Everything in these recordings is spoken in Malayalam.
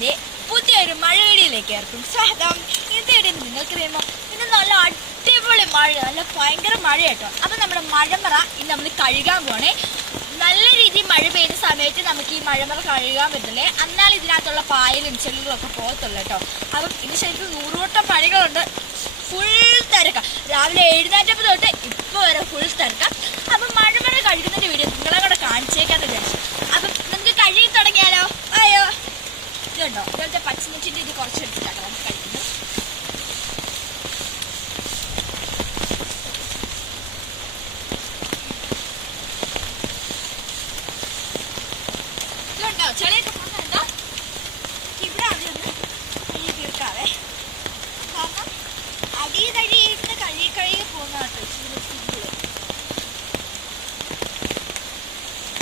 ദേ, പുതിയൊരു മഴ വീഡിയോയിലേക്ക് ഏർക്കും. സ്വാഗതം ഇന്നത്തെ വീഡിയോ നിങ്ങൾക്കറിയാമോ? ഇന്ന് നല്ല അടിപൊളി മഴ നല്ല ഭയങ്കര മഴ കേട്ടോ അപ്പം നമ്മുടെ മഴമറ ഇന്ന് നമ്മൾ കഴുകാൻ പോണേ. നല്ല രീതിയിൽ മഴ പെയ്യുന്ന സമയത്ത് നമുക്ക് ഈ മഴമറ കഴുകാൻ പറ്റില്ലേ എന്നാൽ ഇതിനകത്തുള്ള പായലും ചെല്ലുകളും ഒക്കെ പോകത്തുള്ളൂ കേട്ടോ. അപ്പം ഇന്ന് ശരിക്കും നൂറുവട്ടം പണികളുണ്ട്. ഫുൾ തിരക്കാം. രാവിലെ എഴുന്നേറ്റപ്പോൾ തൊട്ട് ഇപ്പോൾ വരെ ഫുൾ തിരക്കാം. അപ്പം മഴമറ കഴുകുന്നതിന്റെ വീഡിയോ നിങ്ങളെ കൂടെ കാണിച്ചേക്കാന്ന് വിചാരിച്ചു അപ്പം നമുക്ക് കഴുകി തുടങ്ങിയാലോ അയ്യോ ഇതുണ്ടോ ഇതുപോലത്തെ പച്ചമുച്ചിന്റെ ഇത് കുറച്ച് എടുത്തിട്ടാണ് നമുക്ക് കഴിക്കുന്നത് ഇതുണ്ടോ ചെളിയൊക്കെ പോകുന്നുണ്ടോ ഇവിടെ അതൊന്ന് കഴുകി തീർക്കാവേ കാരണം അടി തടി ഇരുന്ന് കഴുകി കഴുകി പോകുന്ന കേട്ടോ ഇച്ചിരി സിമ്പിൾ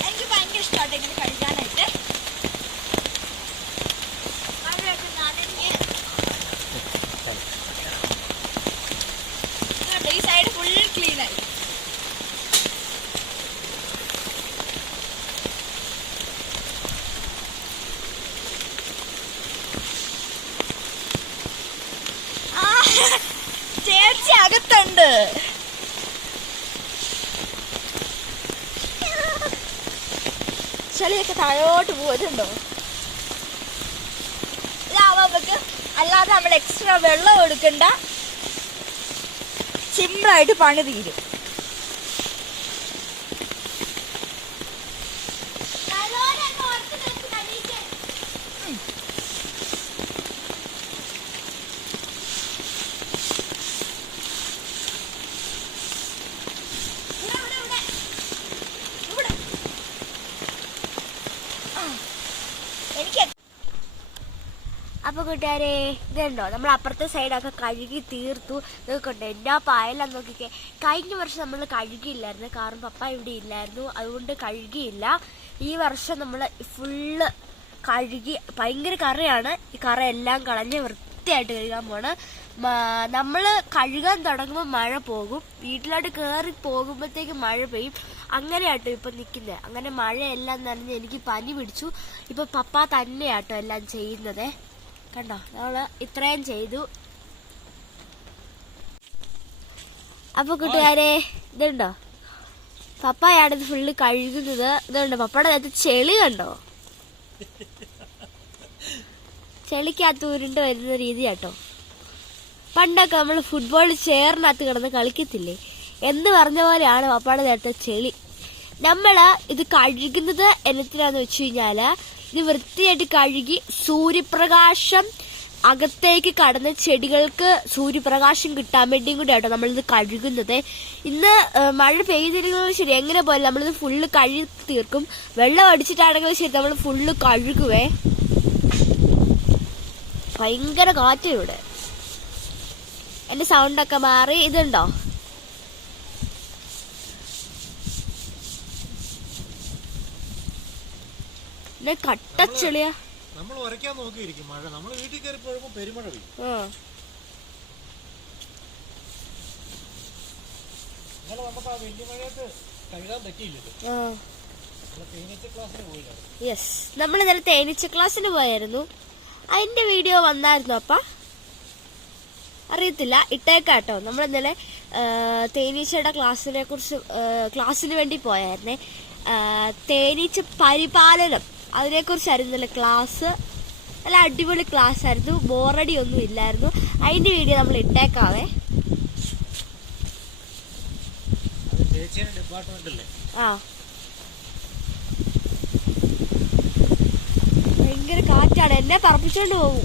എനിക്ക് ഇഷ്ടമാട്ടോ ഇങ്ങനെ ഇതുണ്ട്, ഈ സൈഡ് ഫുൾ ആ, ചേച്ചി അകത്തുണ്ട്. ചെളിയൊക്കെ താഴോട്ട് ഇതാവുമ്പോ നമുക്ക് അല്ലാതെ നമ്മൾ എക്സ്ട്രാ വെള്ളം എടുക്കണ്ട. സിമ്പിളായിട്ട് പണി തീരും ഉം. ഇവിടെ, ഇവിടെ, ഇവിടെ. ഇവിടെ. ആ. എനിക്ക് അപ്പൊ കൂട്ടുകാരെ ഇതുണ്ടോ? നമ്മൾ അപ്പുറത്തെ സൈഡൊക്കെ കഴുകി തീർത്തു. ഇതൊക്കെ എന്നാ പായലാന്ന് നോക്കിക്കേ. കഴിഞ്ഞ വർഷം നമ്മൾ കഴുകിയില്ലായിരുന്നു. കാരണം പപ്പ ഇവിടെ ഇല്ലായിരുന്നു. അതുകൊണ്ട് കഴുകിയില്ല. ഈ വർഷം നമ്മൾ ഫുള്ള് കഴുകി ഭയങ്കര കറയാണ്. ഈ കറ എല്ലാം കളഞ്ഞ് വൃത്തിയായിട്ട് കഴുകാൻ പോണ്. നമ്മൾ കഴുകാൻ തുടങ്ങുമ്പോൾ മഴ പോകും. വീട്ടിലോട്ട് കയറി പോകുമ്പോഴത്തേക്ക് മഴ പെയ്യും. അങ്ങനെയാട്ടോ ഇപ്പം നിൽക്കുന്നത് അങ്ങനെ മഴയെല്ലാം നനഞ്ഞ് എനിക്ക് പനി പിടിച്ചു. ഇപ്പം പപ്പ തന്നെയാട്ടോ എല്ലാം ചെയ്യുന്നത്. കണ്ടോ? നമ്മൾ ഇത്രയും ചെയ്തു. അപ്പൊ കൂട്ടുകാരെ ഇതുണ്ടോ? പപ്പായാണ് ഇത് ഫുള്ള് കഴുകുന്നത്. ഇതുണ്ടോ? പപ്പയുടെ നേരത്തെ ചെളി കണ്ടോ? ചെളിക്കകത്ത് ഉരുണ്ട് വരുന്ന രീതി കേട്ടോ. പണ്ടൊക്കെ നമ്മൾ ഫുട്ബോൾ ചേറിനകത്ത് കിടന്ന് കളിക്കത്തില്ലേ? എന്ന് പറഞ്ഞ പോലെയാണ് പപ്പയുടെ നേരത്തെ ചെളി. നമ്മൾ ഇത് കഴുകുന്നത് എന്നത്തിനാന്ന് വെച്ച് കഴിഞ്ഞാൽ ഇത് വൃത്തിയായിട്ട് കഴുകി സൂര്യപ്രകാശം അകത്തേക്ക് കടന്ന് ചെടികൾക്ക് സൂര്യപ്രകാശം കിട്ടാൻ വേണ്ടിയും കൂടി ആട്ടോ നമ്മളിത് കഴുകുന്നത്. ഇന്ന് മഴ പെയ്തിരിക്കുന്നത് ശരി എങ്ങനെ പോലെ നമ്മളിത് ഫുള്ള് കഴുകി തീർക്കും. വെള്ളം അടിച്ചിട്ടാണെങ്കിലും ശരി നമ്മൾ ഫുള്ള് കഴുകുവേ. ഭയങ്കര കാറ്റ് ഇവിടെ. എന്റെ സൗണ്ട് ഒക്കെ മാറി. ഇതുണ്ടോ? പിന്നെ കട്ടച്ചെളിയാ നമ്മൾ ഉരയ്ക്കാൻ നോക്കിയിരിക്കും മഴ. നമ്മൾ വീട്ടിൽ കയറി പോകുമ്പോൾ പെരുമഴ പെയ്യും. ഇന്നലെ നമുക്ക് ആ വലിയ മഴയത്ത് കഴുകാൻ പറ്റിയില്ലല്ലോ യെസ് നമ്മൾ ഇന്നലെ തേനീച്ച ക്ലാസ്സിന് പോയായിരുന്നു. അതിന്റെ വീഡിയോ വന്നായിരുന്നു അപ്പ. അറിയത്തില്ല. ഇട്ടേക്കാട്ടോ. നമ്മൾ ഇന്നലെ തേനീച്ചയുടെ ക്ലാസ്സിനെ കുറിച്ച് ക്ലാസ്സിന് വേണ്ടി പോയായിരുന്നേ. തേനീച്ച പരിപാലനം. അതിനെ നല്ല ക്ലാസ് നല്ല അടിപൊളി ക്ലാസ് ആയിരുന്നു. ബോറടി ഒന്നും ഇല്ലായിരുന്നു. അതിന്റെ വീഡിയോ നമ്മൾ ഇട്ടേക്കാവേ. ആ. ഭയങ്കര കാറ്റാണ്. എന്നെ പറപ്പിച്ചോണ്ട് പോകും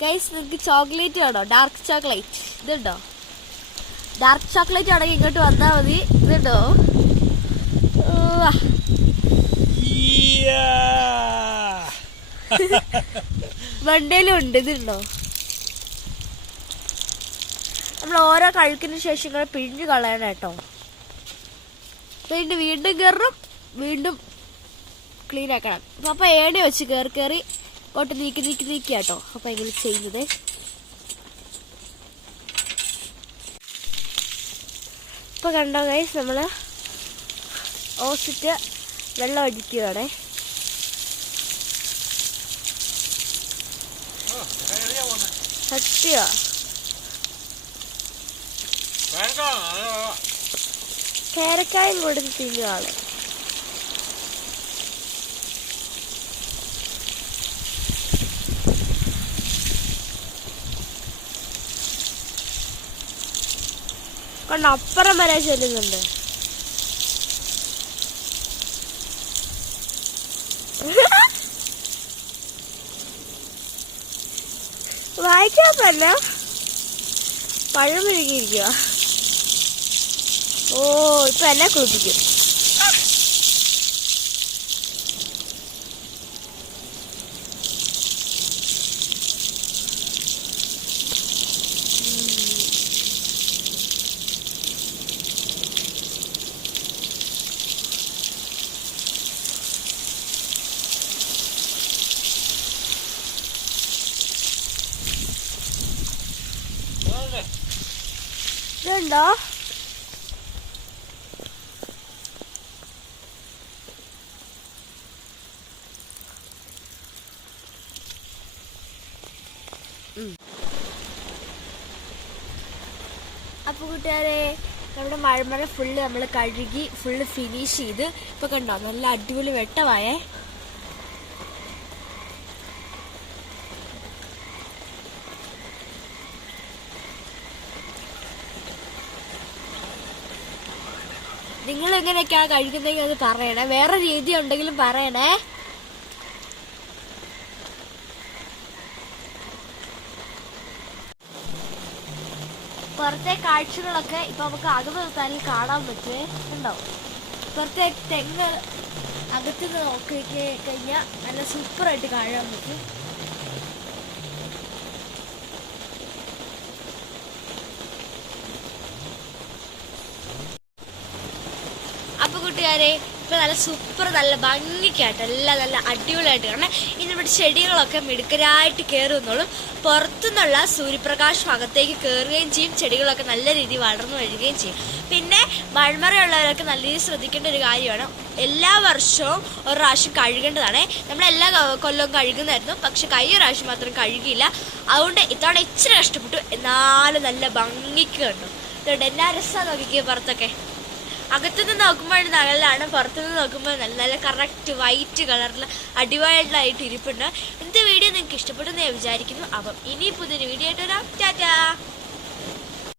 ഗൈസ് നിങ്ങൾക്ക് ചോക്ലേറ്റ് വേണോ? ഡാർക്ക് ചോക്ലേറ്റ് ഇതുണ്ടോ? ഡാർക്ക് ചോക്ലേറ്റ് അടങ്ങി ഇങ്ങോട്ട് വന്നാൽ മതി. ഇതുണ്ടോ. വണ്ടയിലും ഉണ്ട്. ഇതുണ്ടോ? നമ്മൾ ഓരോ കഴുക്കിന് ശേഷം ഇങ്ങനെ പിഴിഞ്ഞു കളയണം കേട്ടോ. പിന്നെ വീണ്ടും കയറും വീണ്ടും ക്ലീൻ ആക്കണം. അപ്പൊ ഏടി ഏണി വെച്ച് കയറി കയറി ഇങ്ങോട്ട് നീക്കി നീക്കി നീക്കി കേട്ടോ. അപ്പൊ ഇങ്ങനെ ചെയ്യുന്നത്. ഇപ്പൊ കണ്ടോ ഗൈസ് നമ്മൾ ഓസിറ്റ് വെള്ളം അടിക്കുകയാണേ സത്യോ. കേരക്കായും കൊടുത്ത് തിന്നുവാണ്. കൊണ്ട് അപ്പുറം വരെ ചെല്ലുന്നുണ്ട്. വായിക്കാൻ പല്ല പഴം മെഴുകിയിരിക്കുക ഓ ഇപ്പൊ എന്നെ കുളിപ്പിക്കും വേണ്ടേ? ഇതുണ്ടോ? അപ്പൊ കൂട്ടുകാരെ നമ്മുടെ മഴമഴ ഫുള്ള് നമ്മൾ കഴുകി ഫുള്ള് ഫിനിഷ് ചെയ്ത് ഇപ്പൊ കണ്ടോ നല്ല അടിപൊളി വെട്ടമായേ. നിങ്ങൾ എങ്ങനെയൊക്കെയാണ് കഴിക്കുന്നതെങ്കിൽ അത് പറയണേ. വേറെ രീതി ഉണ്ടെങ്കിലും പറയണേ. പുറത്തെ കാഴ്ചകളൊക്കെ ഇപ്പൊ നമുക്ക് അകത്ത് നിർത്താനിൽ കാണാൻ പറ്റുമേ ഉണ്ടാവും പുറത്തെ തെങ്ങ് അകത്ത് നോക്കി കഴിഞ്ഞാൽ നല്ല സൂപ്പറായിട്ട് കാണാൻ പറ്റും അപ്പൊ കൂട്ടുകാരെ ഇപ്പൊ നല്ല സൂപ്പർ നല്ല ഭംഗിക്കായിട്ട് എല്ലാം നല്ല അടിപൊളിയായിട്ട് കാരണം ഇനി നമ്മുടെ ചെടികളൊക്കെ മിടുക്കരായിട്ട് കയറുന്നോളും പുറത്തുനിന്നുള്ള സൂര്യപ്രകാശം അകത്തേക്ക് കയറുകയും ചെയ്യും. ചെടികളൊക്കെ നല്ല രീതിയിൽ വളർന്നു വരികയും ചെയ്യും. പിന്നെ മഴമറയുള്ളവരൊക്കെ നല്ല രീതിയിൽ ശ്രദ്ധിക്കേണ്ട ഒരു കാര്യമാണ്. എല്ലാ വർഷവും ഒരു പ്രാവശ്യം കഴുകേണ്ടതാണ്. നമ്മളെല്ലാ കൊ- കൊല്ലവും കഴുകുന്നായിരുന്നു പക്ഷെ കഴിഞ്ഞ പ്രാവശ്യം മാത്രം കഴുകിയില്ല. അതുകൊണ്ട് ഇത്തവണ ഇച്ചിരി കഷ്ടപ്പെട്ടു. എന്നാലും നല്ല ഭംഗിക്ക് കണ്ടു. ഇതുകൊണ്ട് എന്നാ രസമാണ് നോക്കിക്കുക പുറത്തൊക്കെ. അകത്തുനിന്ന് നോക്കുമ്പോൾ നല്ലതാണ് പുറത്തുനിന്ന് നോക്കുമ്പോൾ നല്ല നല്ല കറക്റ്റ് വൈറ്റ് കളറിൽ അടിവായിട്ടായിട്ട് ഇരിപ്പുണ്ട്. ഇന്നത്തെ വീഡിയോ നിങ്ങൾക്ക് ഇഷ്ടപ്പെട്ടു എന്ന് ഞാൻ വിചാരിക്കുന്നു. അപ്പം ഇനി പുതിയൊരു വീഡിയോ ആയിട്ട് വരാം. ടാറ്റാ!